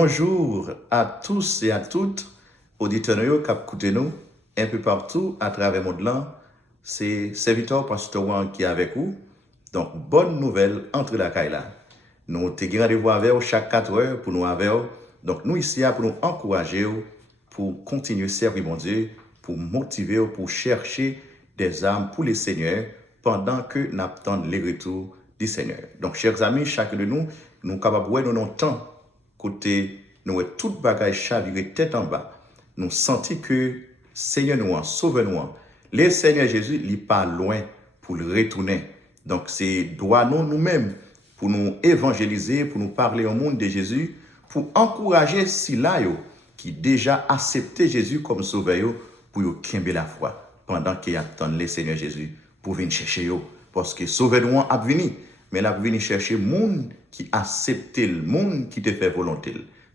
Bonjour à tous et à toutes, auditeurs qui écoutent nous un peu partout à travers le monde. C'est serviteur Pasteur Juan qui est avec vous. Donc, bonne nouvelle entre la Kaila. Nous avons rendez-vous avec vous chaque 4 heures pour nous avec vous. Donc, nous ici pour nous encourager, pour continuer à servir mon Dieu, pour motiver, pour chercher des âmes pour le Seigneur pendant que nous attendons le retour du Seigneur. Donc, chers amis, chacun de nous, nous sommes capables de nous temps côté nous toute bagaille chaviré tête en bas. Nous sentons que Seigneur nous, sauve nous. Le Seigneur Jésus, il n'est pas loin pour le retourner. Donc, c'est droit nous-mêmes pour nous évangéliser, pour nous parler au monde de Jésus, pour encourager ceux-là qui déjà accepté Jésus comme sauveur pour y kembe la foi pendant qu'ils attendent le Seigneur Jésus pour venir chercher eux. Parce que sauveur nous a venu, mais il a venu chercher le monde qui accepte le monde qui te fait volonté.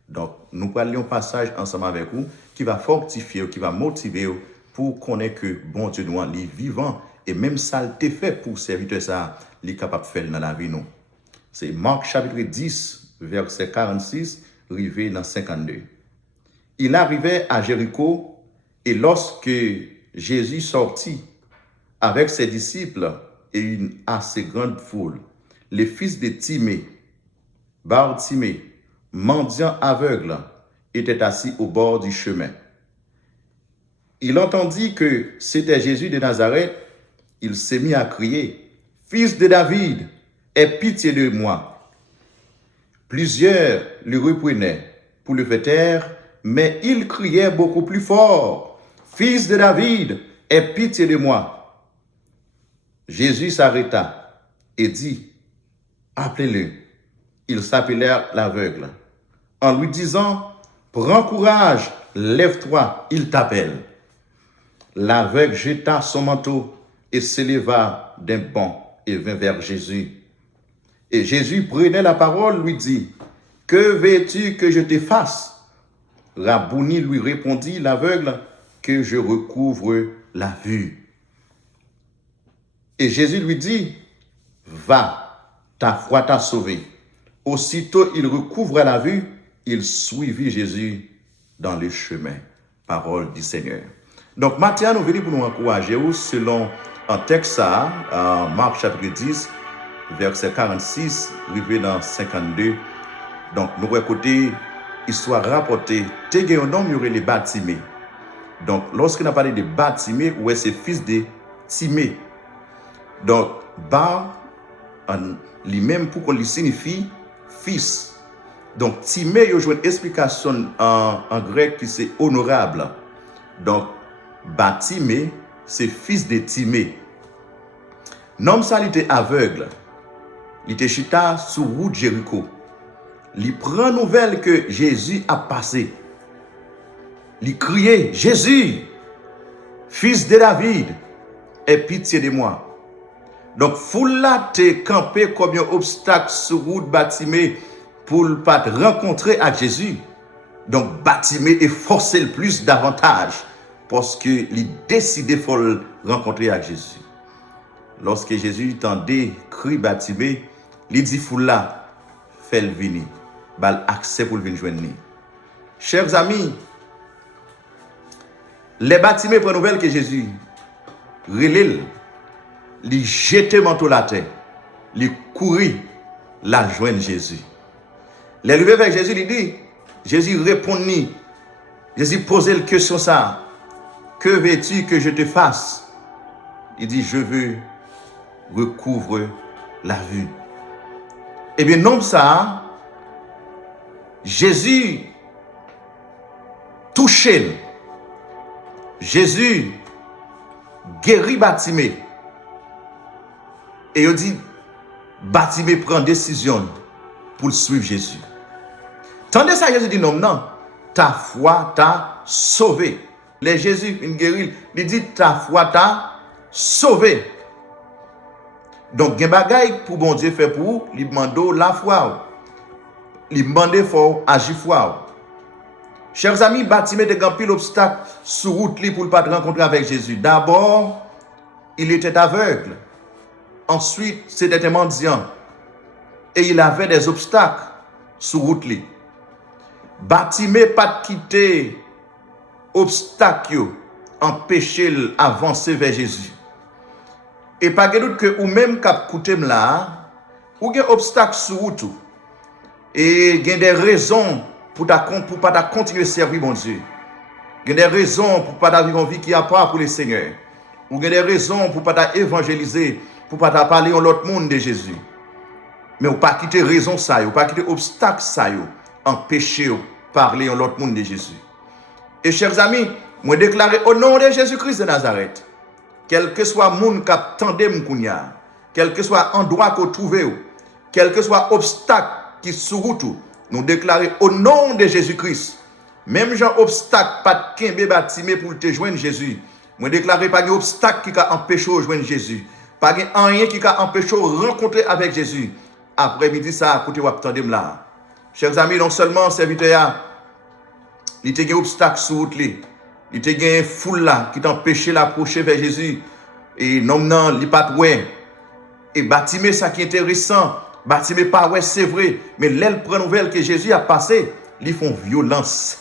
Donc, nous parlons un passage ensemble avec vous qui va fortifier, qui va motiver pour connaître que bon Dieu nous est vivant et même ça le fait pour servir ça, il est capable de faire dans la vie nous. C'est Marc chapitre 10, verset 46, arrivé dans 52. Il arrivait à Jéricho et lorsque Jésus sortit avec ses disciples et une assez grande foule, les fils de Timée, Bartimée, mendiant aveugle, étaient assis au bord du chemin. Il entendit que c'était Jésus de Nazareth. Il s'est mis à crier, « Fils de David, aie pitié de moi. » Plusieurs le reprenaient pour le faire taire, mais il criait beaucoup plus fort, « Fils de David, aie pitié de moi. » Jésus s'arrêta et dit, « Appelez-le. » Ils s'appelèrent l'aveugle, en lui disant, « Prends courage, lève-toi, il t'appelle. » L'aveugle jeta son manteau et s'éleva d'un bond et vint vers Jésus. Et Jésus prenait la parole, lui dit, « Que veux-tu que je te fasse ?» Rabouni lui répondit, l'aveugle, « Que je recouvre la vue. » Et Jésus lui dit, « Va, ta foi t'a sauvé. » Aussitôt il recouvra la vue, il suivit Jésus dans le chemin. Parole du Seigneur. Donc, maintenant, nous venons pour nous encourager selon un texte, Marc chapitre 10, verset 46, arrivé dans 52. Donc, nous écoutons histoire rapportée. T'es un homme, il y les Bartimée. Donc, lorsqu'on a parlé de Bartimée, ouais, c'est fils de Timée. Donc, Bar, lui-même, pour qu'on lui signifie fils. Donc, Timée, il y a une explication en grec qui c'est honorable. Donc, Bartimée, c'est fils de Timée. Nom ça, il était aveugle. Il était chita sur route Jéricho. Il prend nouvelle que Jésus a passé. Il criait, Jésus, fils de David, aie pitié de moi. Donc, foule là, t'es campé comme un obstacle sur route Bartimée pour ne pas te rencontrer à Jésus. Donc, Bartimée est forcé le plus davantage parce qu'il décidé de le rencontrer à Jésus. Lorsque Jésus entendait cri Bartimée, il dit foule là, fait le venir, bal accès pour le venir joindre. Chers amis, les Bartimée prennent nouvelle que Jésus relève. Il jette manteau la terre, il courit la joindre Jésus. Les levé vers Jésus, il dit, Jésus répondit, Jésus posait la question ça, que veux-tu que je te fasse? Il dit, je veux recouvrer la vue. Eh bien, non ça, Jésus touché, Jésus guérit Bartimée. Et il dit, Bartimée prend décision pour suivre Jésus. Tandis ça, Jésus dit, non, ta foi t'a sauvé. Les Jésus, une guérit, il dit, ta foi t'a sauvé. Donc, il y a des bagailles pour bon Dieu faire pour vous, il demande la foi. Il demande faut agir foi. Chers amis, Bartimée a un pile obstacle sur route pour ne pas rencontrer avec Jésus. D'abord, il était aveugle. Ensuite, c'était un mendiant. Et il avait des obstacles sur route. Bartimée pas quitter obstacle empêcher avancer vers Jésus. Et pas de doute que ou même cap coûter là, ou gen obstacle sur route et gen des raisons pour pas ta continuer servir mon Dieu. Gen des raisons pour pas ta vivre une vie qui a pas pour le Seigneur. Ou gen des raisons pour pas ta évangéliser, pour pas ta parler à l'autre monde de Jésus. Mais ou pas quitter raison ça, ou pas quitter obstacle ça yo, empêcher parler à l'autre monde de Jésus. Et chers amis, moi déclarer au nom de Jésus-Christ de Nazareth, quel que soit monde qui tandem kounya, quel que soit endroit qu'on trouve, quel que soit obstacle qui sur route, nous déclarer au nom de Jésus-Christ, même genre obstacle pas de kembe Bartimée pour te joindre Jésus. Moi déclarer pas d'obstacle qui a empêché de joindre Jésus, pas rien qui a empêché de rencontrer avec Jésus. Après-midi ça côté ou tandem là. Chers amis, non seulement serviteur il te gen obstacle sur route li. Il te gen foule là qui t'empêche d'approcher vers Jésus et non li pas ouais. Et Bartimée ça qui est intéressant, Bartimée pas ouais c'est vrai, mais l'aile prend nouvelle que Jésus a passé, ils font violence.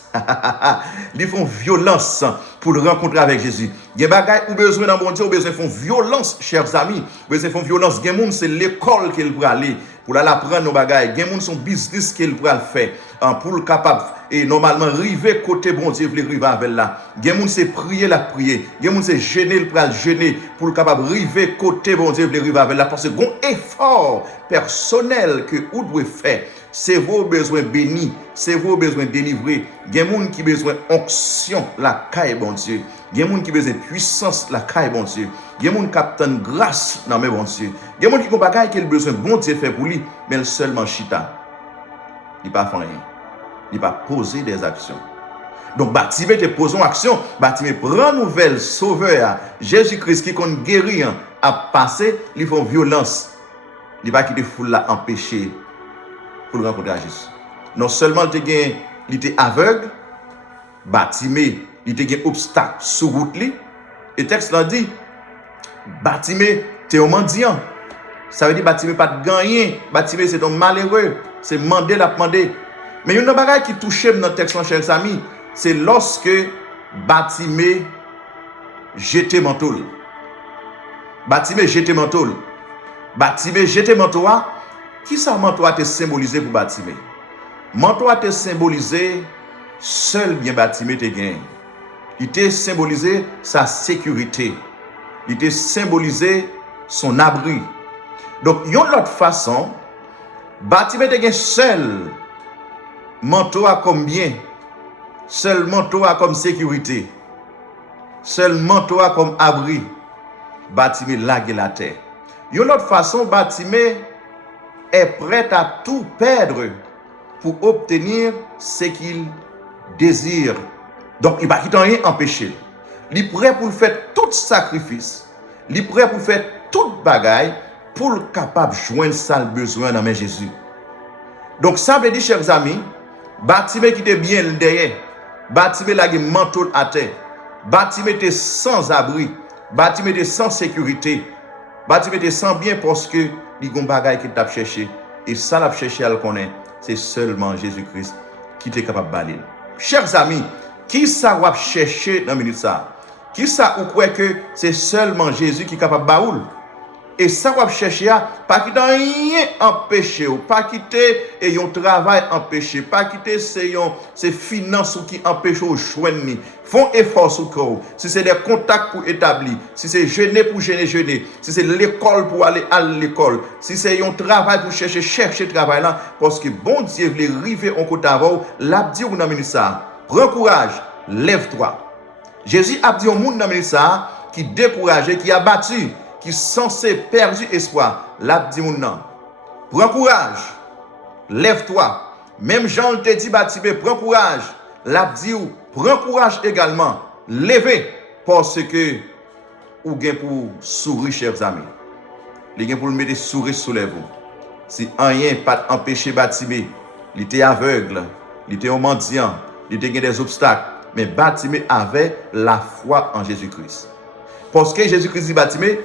Ils font violence pour le rencontrer avec Jésus. Il y a des bagages ou besoin dans mon Dieu, ou besoin font violence, chers amis. Besoin font violence. Il y a des gens c'est l'école qu'il peut aller pour aller apprendre nos bagages. Il y a des gens son business qu'il peut faire pour le capable et normalement arriver côté bon Dieu pour arriver avec là. Il y a des gens c'est prier la prier. Il y a des gens c'est jeûner le pral jeûner pour le capable arriver côté bon Dieu pour arriver avec là parce que bon effort personnel que vous devez faire. C'est vos besoins bénis, c'est vos besoins délivrés. Il y a des gens qui ont besoin d'onction, la caille, bon Dieu. Il y a des gens qui ont besoin de puissance, la caille, bon Dieu. Il y a des gens qui ont grâce, dans mes bon Dieu. Il y a des gens qui ont besoin qui ont besoin, bon Dieu fait pour lui, mais seulement chita. Il n'a pas fait rien. Il n'a pas posé des actions. Donc, Bartimée te pose une action. Bartimée prend nouvelle sauveur, Jésus-Christ qui compte guérir, à passer, ils font violence. Il va quitter foule là, empêcher. Pour le rencontrer à Jésus. Non seulement il était aveugle, Bartimée, il était un obstacle sur route. Et le texte l'a dit, Bartimée, tu es un mendiant. Ça veut dire Bartimée pas de gagner. Bartimée, c'est un malheureux. C'est mandé la demander. Mais il y a une chose qui touche dans le texte, chers amis, c'est lorsque Bartimée jetait manteau. Bartimée jetait manteau. Bartimée jetait manteau. Qui ça manteau a été symbolisé pour Bartimée? Manteau a été symbolisé seul bien Bartimée te gagne. Il était symbolisé sa sécurité. Il était symbolisé son abri. Donc, il y a une autre façon, Bartimée te gagne seul manteau a comme bien, seul manteau a comme sécurité, seul manteau a comme abri. Bartimée lague la terre. Il y a une autre façon, Bartimée est prêt à tout perdre pour obtenir ce qu'il désire. Donc, il ne va rien empêcher. Il est prêt pour faire tout sacrifice. Il est prêt pour faire toute bagaille pour le capable de joindre ça le besoin dans Jésus. Donc, ça veut dire, chers amis, Bartimée qui était bien derrière, Bartimée a un manteau à terre, Bartimée était sans abri, Bartimée était sans sécurité, Bartimée était sans bien parce que il y a un bagage qui t'a cherché. Et ça l'a cherché à le connaître. C'est seulement Jésus-Christ qui est capable de balayer. Chers amis, qui ça va chercher dans minute ça? Qui ça ou quoi que c'est seulement Jésus qui est capable de baoul? Et ça va chercher à pas quitter rien empêcher, pas quitter et un travail empêché, pas quitter ces finances qui empêchent au joindre. Font effort sur corps. Si c'est des contacts pour établir, si c'est jeûner pour jeûner, si c'est l'école pour aller à l'école, si c'est un travail pour chercher travail là, parce que bon Dieu veut arriver en côté avant, l'a dit ou dans ça. Prends courage, lève-toi. Jésus a dit au monde dans ça qui découragé, qui a battu, qui censé perdu espoir. L'a dit mon nom. Prends courage, lève-toi. Même Jean te dit Bartimée, prends courage. L'a dit prends courage également. Levez parce que ou gain pour sourire, chers amis. Les gain pour le mettre sourire sous les vous. Si rien pas empêcher Bartimée, il était aveugle, il était un mendiant, il était des obstacles, mais Bartimée avait la foi en Jésus-Christ. Parce que Jésus-Christ dit Bartimée,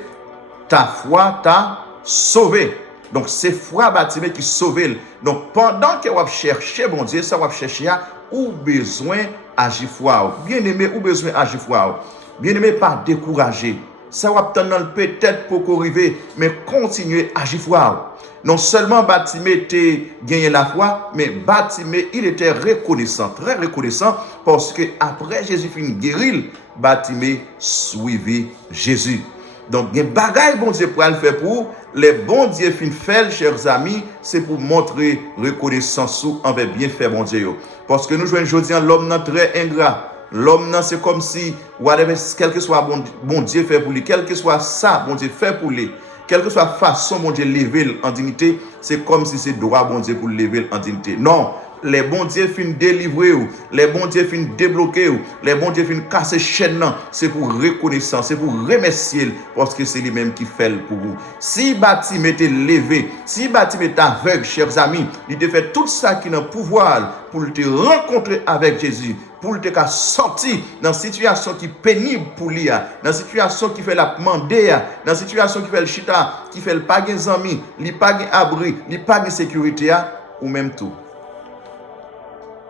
ta foi t'a sauvé. Donc, c'est foi Bartimée qui sauve. Donc, pendant que vous cherchez, bon Dieu, ça vous cherchez, ou besoin agir foi. Bien aimé, ou besoin agir foi. Bien aimé, pas décourager. Ça va peut-être pour arriver, mais continuez à agir foi. Non seulement Bartimée était gagné la foi, mais Bartimée, il était reconnaissant, très reconnaissant, parce que après Jésus finit guérir, Bartimée suivit Jésus. Donc, il y a des bagailles bon Dieu pour le faire pour les bons dieux fin faire, chers amis, c'est pour montrer reconnaissance envers bien fait bon Dieu. Parce que nous jouons aujourd'hui l'homme très ingrat. L'homme c'est comme si whatever, quel que soit bon Dieu fait pour lui, quel que soit ça bon Dieu fait pour lui, quelle que soit la façon bon Dieu lever en dignité, c'est comme si c'est droit bon Dieu pour lever en dignité. Non, les bons dieux finissent délivrer, les bons dieux finissent débloquer, les bons dieux finissent casser chaîne, c'est pour reconnaissance, c'est pour remercier, parce que c'est lui-même qui fait pour vous. Si Bartimée était levé, si Bartimée est aveugle, chers amis, il te fait tout ça qui n'a pouvoir pour te rencontrer avec Jésus, pour te sortir dans une situation qui est pénible pour lui, dans une situation qui fait la demander, dans une situation qui fait le chita, qui fait le pas de amis, il pas de abri, il pas de sécurité, ou même tout.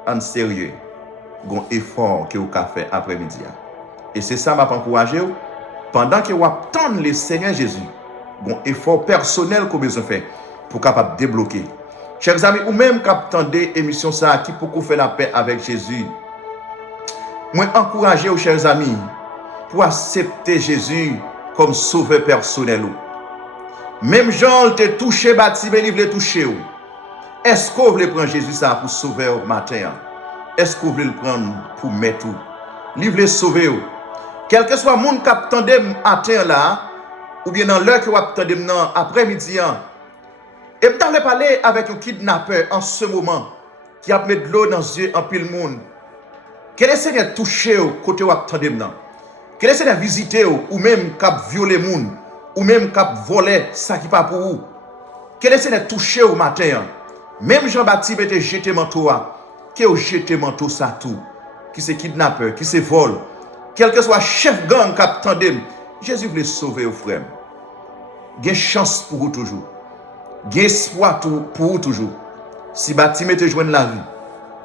En sérieux, un effort que vous avez fait après-midi. Et c'est ça m'a encouragé. Pendant que vous attendez le Seigneur Jésus, un effort personnel que vous besoin faire pour capable débloquer. Chers amis, ou même qui attendez l'émission ça qui pour faire la paix avec Jésus. Moi encourager aux chers amis pour accepter Jésus comme sauveur personnel. Même Jean te touché Bartimée, il voulait toucher. Est-ce que vous voulez prendre Jésus ça pour sauver au matin? Est-ce que vous voulez le prendre pour mettre tout? Il voulait sauver. Quel que soit le monde qui attendait matin là, ou bien dans l'heure que vous attendez après-midi, et je vais parler avec un kidnappeur en ce moment qui a mis de l'eau dans les yeux en pile monde. Quel est le Seigneur touché au côté où vous attendez maintenant? Quel est le Seigneur visité ou même qui a violé le monde, ou même qui a volé ça qui n'est pas pour vous? Quel est le Seigneur touché au matin? Même Jean-Baptiste était jeté manteau, qui a jeté manteau ça tout, qui se kidnappeur, qui se vole, quel que soit chef gang qui attendait, Jésus voulait sauver aux frères. Il y a une chance pour vous toujours. Il y a espoir pour vous toujours. Si Bartimée te joint la vie,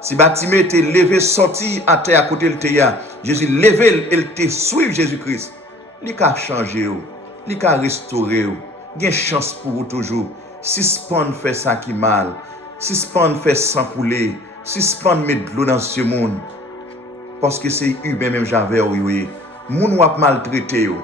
si Bartimée te levé, sorti à terre à côté de terre, Jésus levé, il te suivi Jésus-Christ. Il a changé, il a restauré. Il y a une chance pour vous toujours. Si Span fait ça qui mal, si Span fait sang couler, si Span met de l'eau dans ce monde, parce que c'est humain même j'avais oui, moun wap maltraité yo,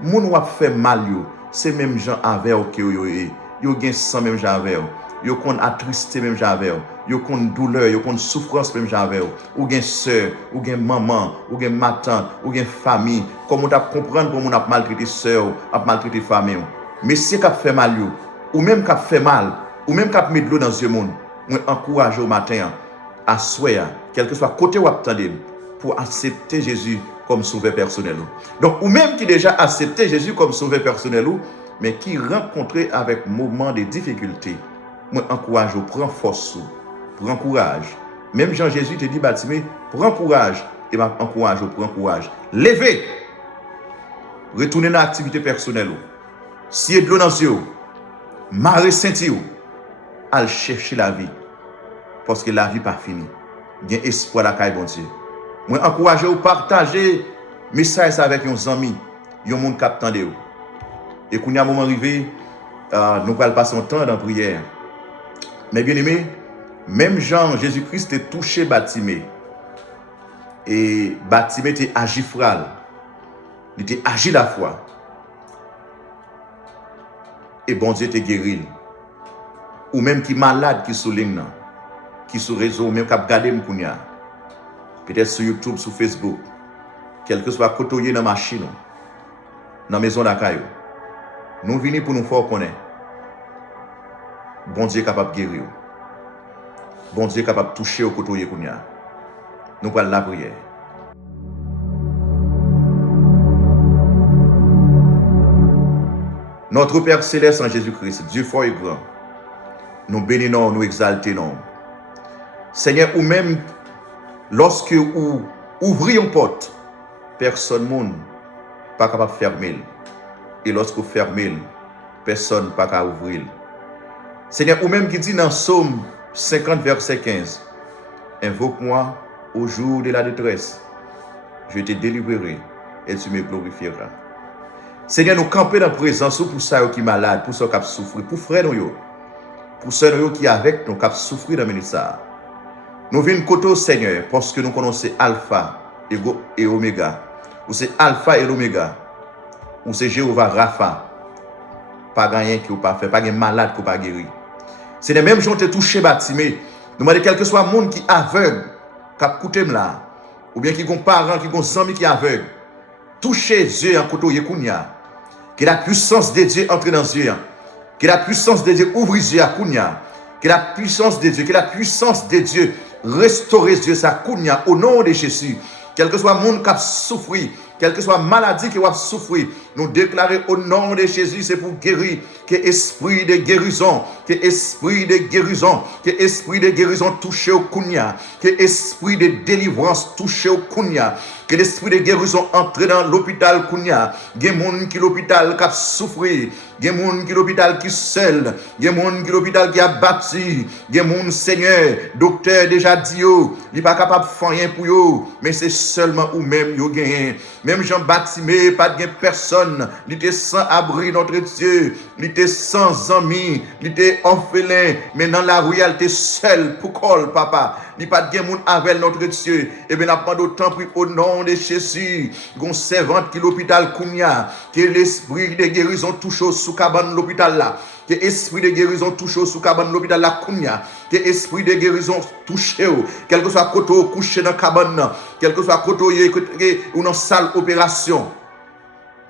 moun wap fait mal yo, c'est même gens avec que yo gen sang même j'avais yo kon attristé même j'avais yo kon douleur, yo kon souffrance même j'avais ou gen sœur, ou gen maman, ou gen ma tante, ou gen famille, comment t'a comprendre pour moun a maltraité sœur, a maltraité famille. Mais c'est qu'a fait mal yo, ou même qu'a fait mal, ou même qu'a mis de l'eau dans ce monde, moi encourage au matin à souhaiter, quel que soit côté ou attendez, pour accepter Jésus comme sauveur personnel. Donc, ou même qui déjà accepté Jésus comme sauveur personnel, mais qui rencontré avec moment de difficulté, moi encourage, prends force, prends courage. Même Jean-Jésus te dit, Bartimée, prends courage, et m'a encourage, prends courage. Levez, retournez dans l'activité personnelle. Si de l'eau dans les yeux, marre sentir, allez chercher la vie. Parce que la vie n'est pas finie. Il y a espoir à la caille, bon Dieu. Moi, encourage ou partager message avec nos amis, yon monde qui attendent. Et quand il y a un moment arrivé, nous allons passer un temps dans la prière. Mais bien aimé, même Jean, Jésus-Christ est touché Bartimée. Et Bartimée était agifral. Il était agi la foi. Et bon Dieu te guéri. Ou même qui malade qui sous ligne, qui sur réseau, même qui a regardé m'kounya. Peut-être sur YouTube, sur Facebook. Quel que soit côté dans la machine, dans la maison d'accueil. Nous venons pour nous faire connaître. Bon Dieu est capable de guérir. Bon Dieu est capable de toucher au côté kounya. Nous allons la prière. Notre Père Céleste en Jésus-Christ, Dieu fort et grand, nous bénissons, nous exaltons. Seigneur, ou même lorsque vous ouvrez une porte, personne n'est pas capable de fermer. Et lorsque vous fermez, personne n'est pas capable d'ouvrir. Seigneur, ou même qui dit dans Psaume 50, verset 15, invoque-moi au jour de la détresse, je te délivrerai et tu me glorifieras. Seigneur, nous camper dans la présence pour ça qui est malade, pour ceux qui souffrent, pour frères nous, pour ceux qui sont avec nous, qui souffrent dans le ça. Nous venons côté Seigneur parce que nous connaissons Alpha et Oméga. Ou c'est Alpha et l'Oméga. Ou c'est Jéhovah Rapha. Pas rien qui n'a pas fait, pas de malade qui n'a pas guéri. C'est les mêmes gens qui ont touché Batimé. Nous demandons quel que soit le monde qui est aveugle, qui a écouté là, ou bien qui ont parents, qui ont amis qui sont aveugles. Touchez Dieu en côté Yekounia. Que la puissance de Dieu entre dans Dieu. Que la puissance de Dieu ouvre Dieu à Kounia. Que la puissance de Dieu, restaurer Dieu sa Kounia au nom de Jésus. Quel que soit le monde qui a souffert, quelle que soit la maladie qui a souffert, nous déclarons au nom de Jésus, c'est pour guérir, que esprit de guérison, que esprit de guérison touche au Kounia, que esprit de délivrance touche au Kounia, que l'esprit de guérison entre dans l'hôpital Kounia. Il y a des gens qui l'hôpital qui a souffert, il y a des gens qui l'hôpital qui seul, il y a des gens qui l'hôpital qui a battu, il y a des gens, Seigneur, docteur déjà dit, il n'est pas capable de faire rien pour eux, mais c'est seulement ou même yo gagné. Même Jean Batimé, pas de personne, il était sans abri, notre Dieu, il était sans amis, il était orphelin, mais dans la rue, il était seul pour col, papa. Il n'y a pas de monde avec notre Dieu. Et bien, nous avons autant pris au nom de Jésus, qu'on servante qui l'hôpital Kounia, que l'esprit de guérison touche au sous-cabane l'hôpital là. Que l'esprit de guérison touche au sous-cabane l'hôpital là Kounia. Que l'esprit de guérison touche au, quel que soit côté couché dans la cabane, quel que soit côté ou dans la salle opération.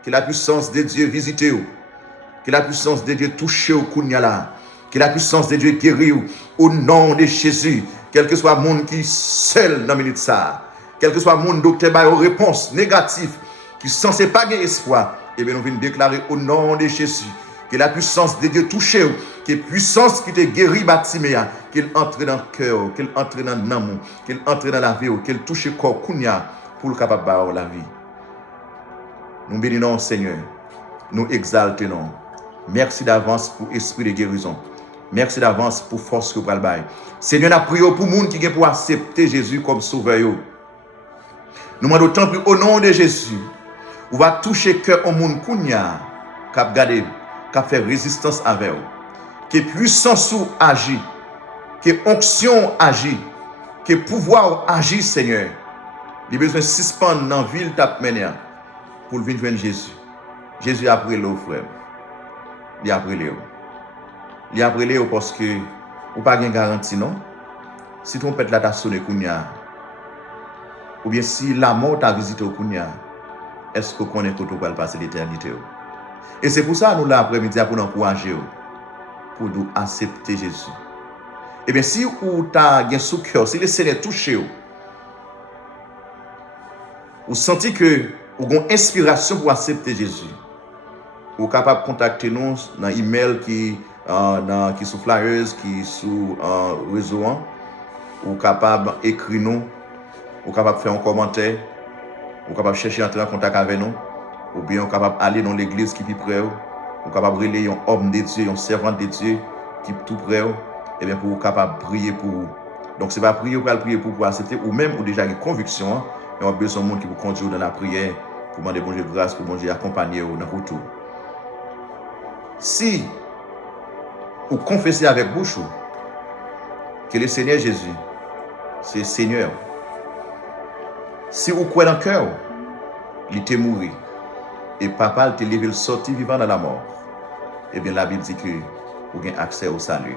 Que la puissance de Dieu visite vous. Que la puissance de Dieu touche au Kounia là. Que la puissance de Dieu guérit au nom de Jésus. Quel que soit le monde qui est seul dans la minute ça, quel que soit le monde docteur qui a une réponse négative, qui ne censé pas gagner espoir, et bien nous venons déclarer au nom de Jésus que la puissance de Dieu touche, que la puissance qui te guérit Batimea, qu'elle entre dans le cœur, qu'elle entre dans l'amour, qu'elle entre dans la vie, qu'elle touche le corps Kounia pour le capable de la vie. Nous bénissons Seigneur, nous exaltons. Merci d'avance pour l'esprit de guérison. Merci d'avance pour force que vous avez. Seigneur, nous prions pour les gens qui pour accepter Jésus comme sauveur. Nous demandons tant plus au nom de Jésus. On va toucher le cœur au monde qui a gardé, qui a fait résistance avec vous. Que puissance agit, que onction agit, que pouvoir agit, Seigneur. Il a besoin de suspendre dans la ville pour venir joindre Jésus. Jésus a pris l'eau, frère. Il a pris l'eau. Il a pris l'eau parce que vous n'avez pas de garantie, non? Si ton pète là t'a sonné Kounia, ou bien si la mort t'a visité au Kounia, est-ce que vous connaissez que vous allez passer l'éternité? Et c'est pour ça que nous l'après-midi pour nous encourager, pour nous accepter Jésus. Et bien si vous avez un sous-cœur, si le Seigneur touche, vous sentez que vous avez une inspiration pour accepter Jésus, vous êtes capable de contacter nous dans l'email qui est sous flyers, qui est sous réseau, ou capable d'écrire nous, ou capable de faire un commentaire, ou capable de chercher à entrer en contact avec nous, ou bien capable d'aller dans l'église qui est plus près, ou capable de relayer un homme de Dieu, un servant de Dieu qui est tout près, et bien pour vous capable de prier pour vous. Donc c'est pas prier pour accepter, ou même ou déjà une conviction, mais on a besoin de monde qui vous conduit dans la prière, pour demander bon Dieu grâce, pour bon Dieu accompagner dans le retour. Si vous confessez avec bouche que le Seigneur Jésus, c'est le Seigneur. Si vous croyez dans le cœur, il était mort. Et papa te levé le sorti vivant dans la mort. Eh bien la Bible dit que vous avez accès au salut.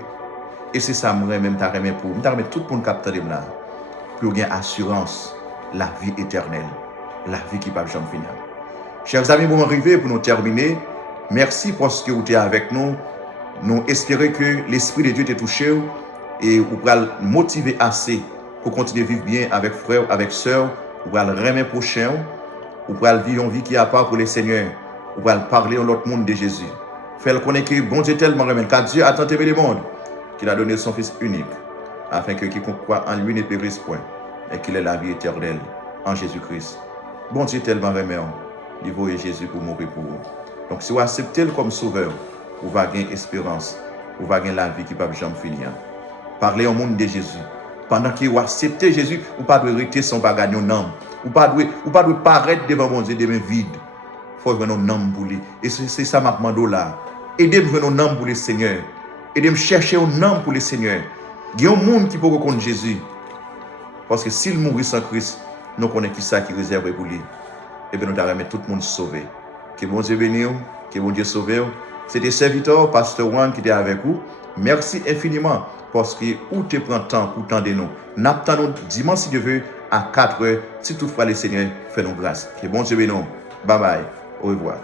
Et c'est ça, moi même t'as remis pour. T'as remis tout pour nous capter là. Pour gagner assurance, la vie éternelle. La vie qui ne peut jamais finir. Chers amis, pour arriver, pour nous terminer, merci parce que vous êtes avec nous. Nous espérons que l'Esprit de Dieu t'ait touché et vous pourrez motiver assez pour continuer à vivre bien avec frères, avec sœurs. Vous pourrez remettre prochain. Vous pourrez vivre une vie qui a part pour le Seigneur. Vous pourrez parler à l'autre monde de Jésus. Faites connaître que bon Dieu tellement remet, car Dieu a tant aimé le monde qu'il a donné son Fils unique, afin que quiconque croit en lui ne périsse point, et qu'il ait la vie éternelle en Jésus-Christ. Bon Dieu tellement remet, il vaut Jésus pour mourir pour vous. Donc si vous acceptez le comme sauveur, vous allez gagner espérance ou va gagner la vie qui peut jamais finir. Parler au monde de Jésus. Pendant qu'il a accepté Jésus, ou pas de rester son bagage en âme. Ou pas de paraître devant mon Dieu des mains vides. Il faut venir en âme pour lui. Et c'est ça ma demande là. Aidez-moi venir en âme pour le Seigneur. Aidez-moi chercher en âme pour le Seigneur. Il y a un monde qui peut reconnaître Jésus. Parce que s'il mourit sans Christ, nous connaissons qui ça qui réserve pour lui. Et bien nous allons mettre tout le monde sauvé. Que bon Dieu bénisse, que bon Dieu sauve. C'était serviteur, pasteur Juan qui était avec vous. Merci infiniment parce que où tu prends temps pour tendre nous. N'attendons dimanche si Dieu veut à 4 heures. Si toutefois le Seigneur fait nous grâce. Que bon Dieu bénisse. Bye bye. Au revoir.